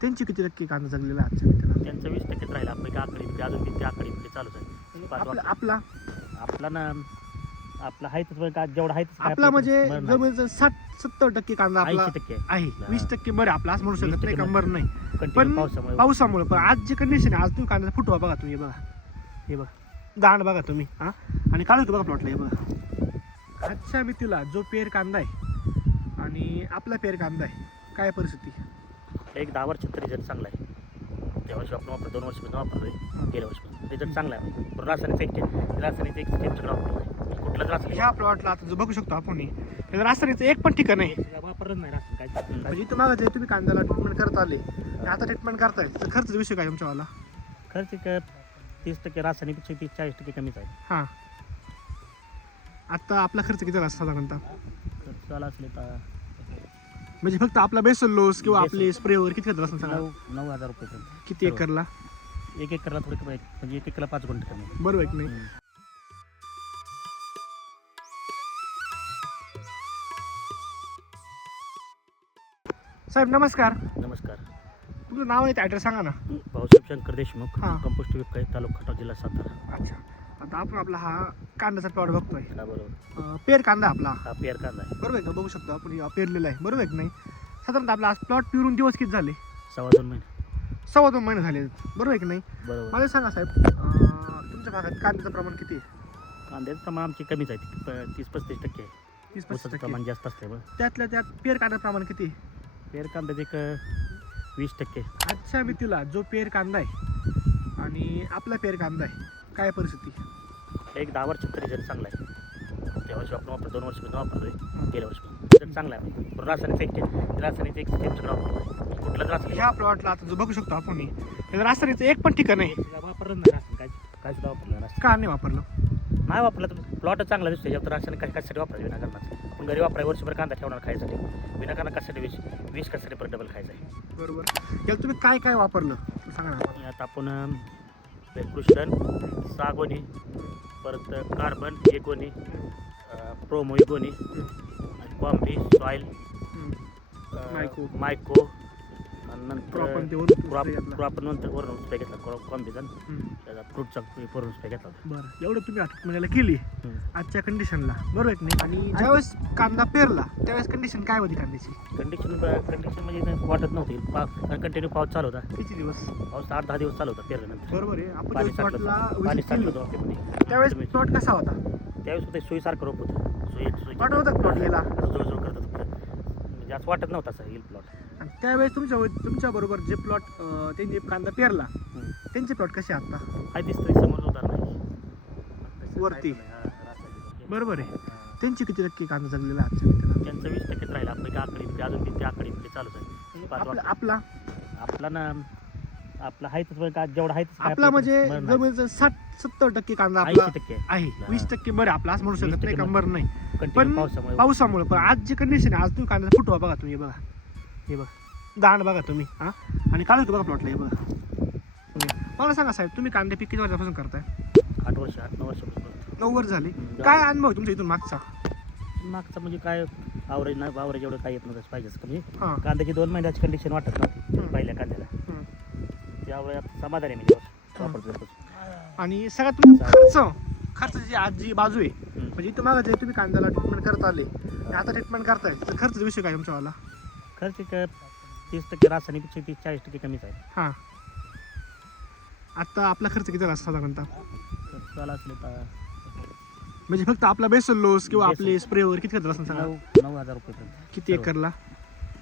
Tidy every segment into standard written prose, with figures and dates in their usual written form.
त्यांची किती टक्के कांदा जगलेला आहे आजच्या त्याला? त्यांचं 20% राहिलं. आपलं आकडी म्हणजे अजून किती आकडी चालूच आहे. आपला आपला ना आपला आहे का जेवढा आहे आपला म्हणजे जमिनीचं 60-70% कांदा आपला 80% आहे. 20% बरं आपला असं म्हणू शकत नाही, 20% कंबर नाही. कंटिन्यू पण पावसामुळे पावसामुळे पण आज जे कंडिशन आहे, आज तुम्ही कांदा फुटवा बघा, तुम्ही हे बघा, हे बघा दांड बघा तुम्ही, हा, आणि काढू बघा प्लॉटला, हे बघा आजच्या मितीला जो पेर कांदा आहे आणि आपला पेर कांदा आहे, काय परिस्थिती? एक 10 वर्षात रिझल्ट चांगला आहे. त्या वर्षी आपण वापरतो, 2 वर्षापासून वापरतोय, गेल्या वर्षी रिझल्ट चांगला आहे. पण रासायनिक एक टेन्शन वापरतोय, कुठलंच रासायनिक ह्या प्लॉटला आता जो बघू शकतो आपण, त्याचं रासायनिकचं एक पण ठिकाण नाही. वापरत नाही रासायनिक काय. म्हणजे इथं मागं जे तुम्ही कांद्याला ट्रीटमेंट करत आले, आता ट्रीटमेंट करताय, तर खर्च विषय काय तुमच्यावाला? खर्च 30% रासायनिकपेक्षा 30-40% कमीच आहे. हां, आता आपला खर्च किती झाला साधारणतः? खर्च झाला असेल तर म्हणजे फक्त आपला बेसल लोस किंवा बेसल. आपले स्प्रे वगैरे किती खर्च असेल सांगा? 9,000 रुपये पर्यंत. किती एकरला? एक एकरला थोडं कमी आहे. म्हणजे एक एकरला 5 गुंठ कमी आहे. बरोबर आहे की नाही? साहेब नमस्कार, नमस्कार. तुमचं नाव आणि ॲड्रेस सांगा ना. भाऊसाहेब शंकर देशमुख, हां. कंपोस्ट विकाय, तालुका खटाव, जिल्हा सातारा. अच्छा, आता आपण आपला हा कांद्याचा प्लॉट बघतोय, हा बरोबर. पेर कांदा आपला, हा पेर कांदा आहे. बरोबर आहे का? बघू शकतो आपण पेरलेला आहे, बरोबर आहे की नाही? साधारणतः आपला आज प्लॉट पिरून दिवस किती झाले? 2.25 महिने. 2.25 महिने झाले, बरोबर आहे की नाही? बरोबर. मला सांगा साहेब, तुमच्या भागात कांद्याचं प्रमाण किती आहे? कांद्याचं प्रमाण आमची कमीच आहे, 30-35% आहे. 30-35%. ऊसाचं प्रमाण जास्त असल्यामुळे त्यातल्या त्यात पेर कांद्याचं प्रमाण किती आहे? पेर कांद्याचं एक 20%. आजच्या मितीला जो पेर कांदा आहे आणि आपला पेर कांदा आहे, काय परिस्थिती? एक 10 वर्षात रिझल्ट चांगला आहे. त्या वर्षी आपण वापरतो, 2 वर्षापासून वापरतोय, गेल्या वर्षी रिझल्ट चांगला आहे. पण रासायनिक एक टेन्शन वापरतोय, कुठलंच रासायनिक ह्या प्लॉटला आता जो बघू शकतो आपण, त्याचं रासायनिकचं एक पण ठिकाण नाही. वापरत नाही रासायनिक काय सुद्धा वापरलं नाही. का नाही वापरलं? नाही वापरलं तर प्लॉट चांगला दिसतो. यात रासायनिक कशासाठी वापरायचं विनाकारणाचं? आपण घरी वापराय वर्षभर कांदा ठेवणार खायसाठी, विनाकारण कशासाठी विष कशासाठी परत डबल खायचं आहे. बरोबर. याला तुम्ही काय काय वापरलं ते सांगा ना. आता आपण कृष्णन, सागोनी, परत कार्बन एकोनी, प्रोमो एकोनी, कॉम्बी, सॉईल, मायको, Crop नंतर ते वरून spray घेतला. प्रॉपर नंतर वरून स्प्रे घेतला, कॉम्बीचा, त्याचा फ्रूटचा वरून स्प्रे घेतला. बरं, एवढं तुम्ही ट्रीटमेंट केली आजच्या कंडिशनला, बरोबर आहे की नाही? आणि ज्यावेळेस कांदा पेरला त्यावेळेस कंडिशन काय होती कांद्याची? कंडिशन म्हणजे वाटत नव्हती. कंटिन्यू पाऊस चालू होता. किती दिवस? पाऊस 8-10 दिवस चालू होता पेरल्यानंतर. बरोबर आहे. आपण पाणी ज्यावेळेस प्लॉटला पाणी visit केली, साठलं होतं. त्यावेळेस प्लॉट कसा होता? त्यावेळेस होतं सुईसारखं रोप होतं. सुई प्लॉट होता प्लॉट गेला, जुळजुळ करत होतं. म्हणजे असं वाटत नव्हतं असं येईल प्लॉट. आणि त्यावेळेस तुमच्या बरोबर जे प्लॉट त्यांनी कांदा पेरला त्यांचे प्लॉट कसे आता काय दिसतंय समोर होता नाही वरती? रासायनिक. बरोबर आहे. त्यांची किती टक्के कांदा जगलेला आहे आजच्या मितीला? त्यांचं 20% राहिलं. आपलं आकडी अजून किती आकडी चालूच आहे. आपला आपला ना आपला आहे जेवढा आहे आपला म्हणजे जमिनीचं 60-70% कांदा आपला 80% आहे. 20% बरं आपला असं म्हणू शकत नाही, 20% कंबर नाही. कंटिन्यू पण पावसामुळे पावसामुळे पण आज जे कंडिशन आहे, आज तुम्ही कांदा फुटवा बघा, तुम्ही हे बघा, हे बघा दांड बघा तुम्ही, हा, आणि काढू बघा प्लॉटला, हे बघा. मला सांगा साहेब, तुम्ही कांदे पीक किती वर्षापासून करताय? 8-9 वर्षापासून. 9 वर्ष झाली. काय अनुभव तुमच्या इथून मागचा? मागचं म्हणजे काय आवरेज एवढं काय येत नव्हतं पाहिजे कमी. हां, कांद्याची 2 महिन्याची कंडिशन वाटत नव्हती पहिल्या कांद्याला. त्यामुळे आता समाधान आहे म्हणजे वापरतो. आणि सगळ्यात तुम्ही खर्च जी आज जी बाजू आहे, म्हणजे इथं मागं जे तुम्ही कांद्याला ट्रीटमेंट करत आले आणि आता ट्रीटमेंट करताय, तर खर्च विषय काय तुमच्यावाला? खर्च 30% रासायनिकपेक्षा 30-40% कमीच आहे. हां, आता आपला खर्च किती झाला साधारणतः? खर्च झाला असेल तर म्हणजे फक्त आपला बेसल लोस किंवा बेसल. आपले स्प्रे वगैरे किती खर्च असेल सांगा? 9,000 रुपये पर्यंत. किती एकरला?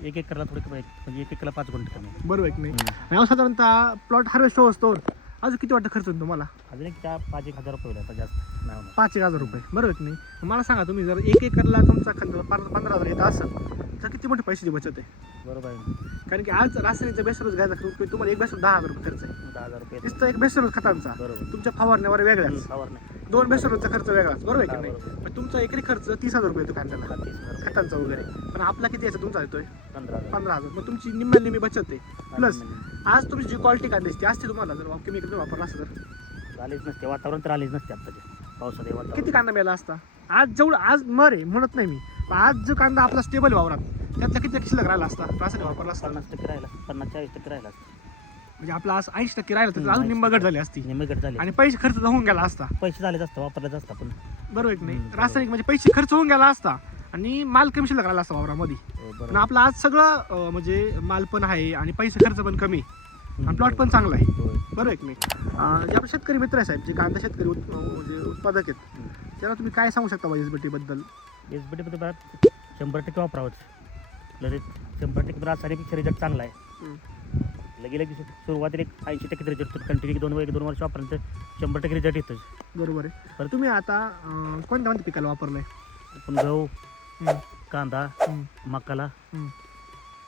एक एकरला थोडं कमी आहे. म्हणजे एक एकरला 5 गुंठ कमी आहे. बरोबर आहे की नाही? आणि साधारणतः प्लॉट हार्वेस्ट होतो अजून किती वाटतं खर्च होईल तुम्हाला? अजून एक 5,000 रुपये होईल आता, जास्त नाही होणार. 5,000 रुपये, बरोबर आहे की नाही? मला सांगा, तुम्ही जर एक एकरला तुमचा खर्च 15,000 येत असेल तर किती मोठी पैशाची बचत आहे? बरोबर आहे. कारण की आज रासायनिकचा बेसरोज घ्यायचा तुम्हाला एक बेसरोज 10,000 रुपये खर्च आहे. 10,000 रुपये. नुसतं एक बेसरोज खतांचा, बरोबर. तुमच्या फवारण्यावर वेगळाच, फवार नाही. 2 बेसरोजचा खर्च वेगळाच, बरोबर आहे की हा, नाही? बरोबर. पण तुमचा एकरी खर्च 30,000 रुपये येतो कांद्याला, 30,000 खतांचा वगैरे. पण आपला किती याचा तुमचा येतोय? 15,000. 15,000. मग तुमची निम्म्या निम्मी बचत आहे. प्लस आज तुमची जी क्वालिटी कांद्याची ती असते तुम्हाला जर केमिकल वापरला असतं तर आलीच नसते, वातावरण तर आलीच नसते आत्ताचे पावसाचे वातावरण. किती कांदा मिळाला असता? आज जेवढं आज मर आहे म्हणत नाही मी, पण आज जो कांदा आपला स्टेबल वावरात त्यातला किती टक्के शिल्लक राहिला असता रासायनिक वापरला असता 50% राहिला, 50-40% राहिला असता. म्हणजे आपला आज 80% राहिला तर अजून निम्मा घट झाली असती निम्मे गट झाले, आणि पैसे खर्च तर होऊन गेला असता. पैसे झालेच असतं, वापरलेच असतं पण. बरोबर आहे की नाही? बरोबर. रासायनिक म्हणजे पैसे खर्च होऊन गेला असता आणि माल कमी शिल्लक राहिला असता वावरामध्ये. हो, आणि बरोबर. आपला आज सगळं म्हणजे माल पण आहे आणि पैसे खर्च पण कमी आणि प्लॉट पण चांगला आहे. होय. बरोबर आहे की नाही? जे आपले शेतकरी मित्र आहे साहेब, जे कांदा शेतकरी म्हणजे उत्पादक आहेत, त्याला तुम्ही काय सांगू शकता SBT बद्दल? SBT मध्ये बघा 100% वापरावंच. लगेच 100% रासायनिक रिझल्ट चांगला आहे. हम्म. लगेच सुरुवातीला 80% रिझल्ट कंटिन्यू 2 वर्ष वापरलं तर 100% रिझल्ट येतोच. बरोबर आहे. बरं. तुम्ही आता कोणत्या पिकाला वापरलंय? आपण गहू, हम्म. कांदा, हम्म. मकाला हम्म.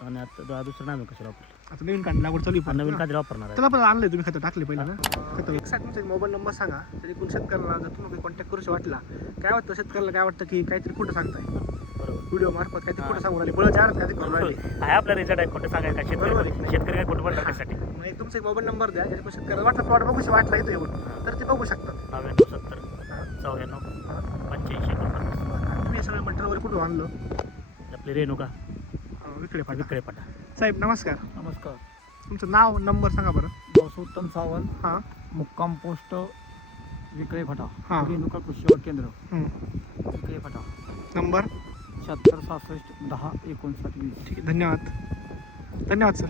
आणि आता दुसरं नाव कशाला वापरलं, आता नवीन कांदा लागवड चालू आहे नवीन ना? कांदा वापरणार आहे. त्याला पण आणलंय तुम्ही खतं टाकले पहिला ना? खतं एक साईड तुमचा मोबाईल नंबर सांगा, तरी कोण शेतकऱ्याला जर तुम्हाला कॉन्टॅक्ट करू वाटला, काय वाटतं शेतकऱ्याला, काय वाटतं की काहीतरी खोटं सांगताय बरोबर व्हिडिओ मार्फत, काहीतरी खोटं सांगू राहिले, बळं जाहिरात काहीतरी करून राहिले. आहे आपला रिझल्ट आहे, खोटं सांगायचं का? बरोबर आहे. शेतकरी काय खोटं बोलतात त्यासाठी. मग एक तुमचा एक मोबाईल नंबर द्या, ज्याच्याकडे शेतकऱ्याला वाटलं प्लॉट बघूशी वाटला इथं येऊन, तर ते बघू शकतात. 99 70 94 85 49. तुम्ही हे सगळं मटेरियल वगैरे कुठून आणलं? आपली रेणुका विकडे पाहिजे. विकडे पाटा. साहेब नमस्कार, नमस्कार. तुमचं नाव नंबर सांगा बरं. उत्तम सावंत, हां मुक्काम पोस्ट विकळे फाटा, हां. रेणुका कृषी सेवा केंद्र हं. विकळे फाटा, नंबर 76 66 10 59 20. ठीक आहे, धन्यवाद. धन्यवाद सर.